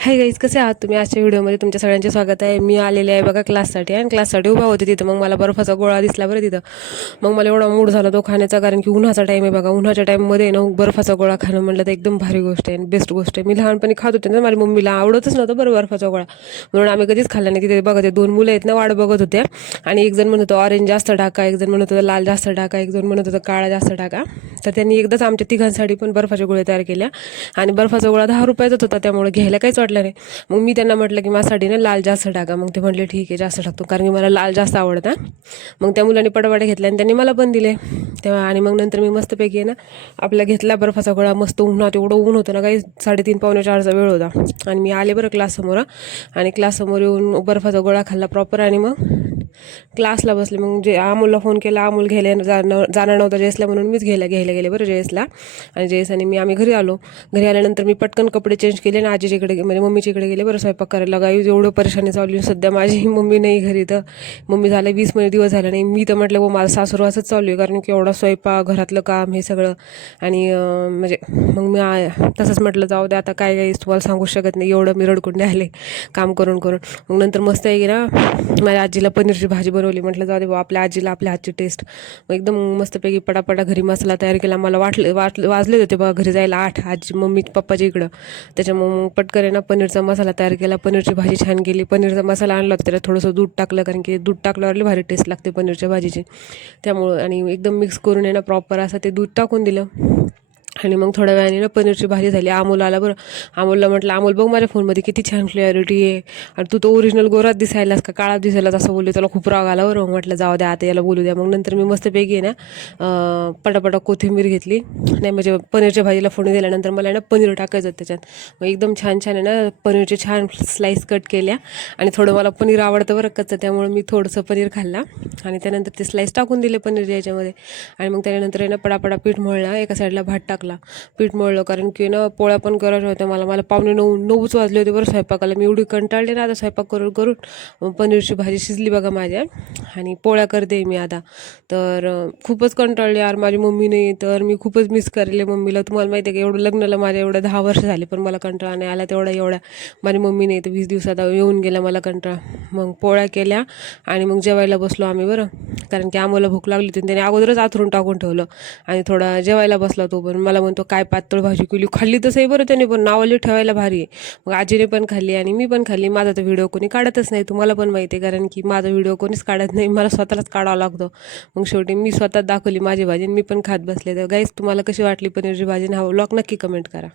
Hi guys, कसे आहात तुम्ही? आजच्या व्हिडिओमध्ये तुमच्या सगळ्यांचे स्वागत आहे. मी आलेले आहे बघा क्लाससाठी, आणि क्लाससाठी उभा होते तिथं. मग मला बर्फाचा गोळा दिसला बरं तिथं. मग मला एवढा मूड झाला तो खाण्याचा, कारण की उन्हाचा टाईम आहे बघा. उन्हाच्या टाईममध्ये ना बर्फाचा गोळा खाणं म्हटलं तर एकदम भारी गोष्ट आहे आणि बेस्ट गोष्ट आहे. मी लहानपणी खात होते ना, माझ्या मम्मीला आवडतच नव्हतं बरं बर्फाचा गोळा, म्हणून आम्ही कधीच खाल्ला नाही. तिथे बघा ते दोन मुलं आहेत ना, वाट बघत होत्या, आणि एक जण म्हणत होतं ऑरेंज जास्त टाका, एक जण म्हणत होतं लाल जास्त टाका, एक जण म्हणत होतं काळा जास्त टाका. तर त्यांनी एकदाच आमच्या तिघांसाठी पण बर्फाचे गोळे तयार केल्या, आणि बर्फाचा गोळा 10 रुपयाचाच होता, त्यामुळे घ्यायला काहीच वाटलं नाही. मग मी त्यांना म्हटलं की माझ्यासाठी ना लाल जास्त टाका. मग ते म्हटले ठीक आहे, जास्त टाकतो, कारण की मला लाल जास्त आवडतं. मग त्या मुलांनी पटापटा घेतला आणि त्यांनी मला पण दिले तेव्हा. आणि मग नंतर मी मस्तपैकी आहे ना आपला घेतला बर्फाचा गोळा. मस्त उन्हात, एवढं ऊन होतं ना, काही 3:30 पावणे 4चा वेळ होता, आणि मी आले बरं क्लाससमोर. आणि क्लाससमोर येऊन बर्फाचा गोळा खाल्ला प्रॉपर, आणि मग क्लासला बसले. मग जे अमोलला फोन केला, अमोल घ्यायला जाणार नव्हता जयसला, म्हणून मीच घ्यायला गेले बरं जयसला. आणि जयस आणि मी आम्ही घरी आलो. घरी आल्यानंतर मी पटकन कपडे चेंज केले आणि आजीच्या इकडे म्हणजे मम्मीच्या इकडे गेले बरं स्वयंपाक करायला. गाई एवढं परेशानी चालू आहे सध्या माझी. मम्मी नाही घरी, तर मम्मी झालं 20 दिवस झाले नाही. मी तर म्हटलं हो माझं सासरू असंच चालू आहे, कारण की एवढा स्वयंपाक, घरातलं काम, हे सगळं. आणि म्हणजे मग मी तसंच म्हटलं जाऊ दे आता, काय काही तुम्हाला सांगू शकत नाही, एवढं मी रडकुंडे आले काम करून करून. मग नंतर मस्त आहे की ना, माझ्या आजीला पनीरची भाजी बनवली. म्हटलं जाऊ दे बाबा, आपल्या आजीला आपल्या हातची टेस्ट. मग एकदम मस्तपैकी पटापटा घरी मसाला तयार केला. मला वाजले होते बघा घरी जायला 8, आजी मम्मी पप्पाच्या इकडं. त्याच्यामुळे मग पटकन आहे ना पनीरचा मसाला तयार केला, पनीरची भाजी छान केली. पनीरचा मसाला आणला होता, त्याला थोडंसं दूध टाकलं, कारण की दूध टाकल्यावर भारी टेस्ट लागते पनीरच्या भाजीची. त्यामुळं आणि एकदम मिक्स करून आहे ना प्रॉपर असं ते दूध टाकून दिलं. आणि मग थोड्या वेळाने ना पनीरची भाजी झाली. अमोल आला बरं. अमोलला म्हटलं अमोल बघ माझ्या फोनमध्ये किती छान क्लॅरिटी आहे, आणि तू तो ओरिजिनल गोरात दिसायलास का काळात दिसायलाच, असं बोलले. त्याला खूप राग आला बरं. म्हटलं जाऊ द्या आता, याला बोलू द्या. मग नंतर मी मस्तपैकी आहे ना पटापटा कोथिंबीर घेतली, नाही म्हणजे पनीरच्या भाजीला फोडणी दिल्यानंतर मला ना पनीर टाकायचं त्याच्यात. मग एकदम छान छान आहे ना पनीरचे छान स्लाईस कट केल्या, आणि थोडं मला पनीर आवडतं बरं कच्चं, त्यामुळे मी थोडंसं पनीर खाल्ला, आणि त्यानंतर ते स्लाईस टाकून दिले पनीरच्या याच्यामध्ये. आणि मग त्यानंतर आहे ना पटापटा पीठ मळला, एका साईडला भात टाकला, पीठ मळलं, कारण की ना पोळ्या पण करायच्या होत्या मला. 9:45 वाजले होते बरं स्वयंपाकाला. मी एवढी कंटाळले ना आता स्वयंपाक करून करून. मग पनीरची भाजी शिजली बघा माझ्या, आणि पोळ्या करते मी आता. तर खूपच कंटाळले यार, माझी मम्मी नाही, तर मी खूपच मिस करेले मम्मीला. तुम्हाला माहिती आहे का, एवढं लग्नाला माझ्या एवढ्या 10 वर्ष झाले, पण मला कंटाळा नाही आला एवढ्या माझी मम्मी नाही, तर 20 दिवसात येऊन गेला मला कंटाळा. मग पोळ्या केल्या, आणि मग जेवायला बसलो आम्ही बरं, कारण की आम्हाला भूक लागली होती. त्याने अगोदरच आथरून टाकून ठेवलं, आणि थोडा जेवायला बसला तो पण. मला म्हणतो काय पातळ भाजी केली, खाल्ली तसंही बरं त्याने, पण नावाली ठेवायला भारी आहे. मग आजीने पण खाल्ली आणि मी पण खाल्ली. माझा तर व्हिडिओ कोणी काढतच नाही, तुम्हाला पण माहिती आहे, कारण की माझा व्हिडिओ कोणीच काढत नाही, मला स्वतःलाच काढावा लागतो. मग शेवटी मी स्वतः दाखवली माझी भाजी, मी पण खात बसले. तर गाईस, तुम्हाला कशी वाटली पनीरची भाजी, हा व्लॉग नक्की कमेंट करा.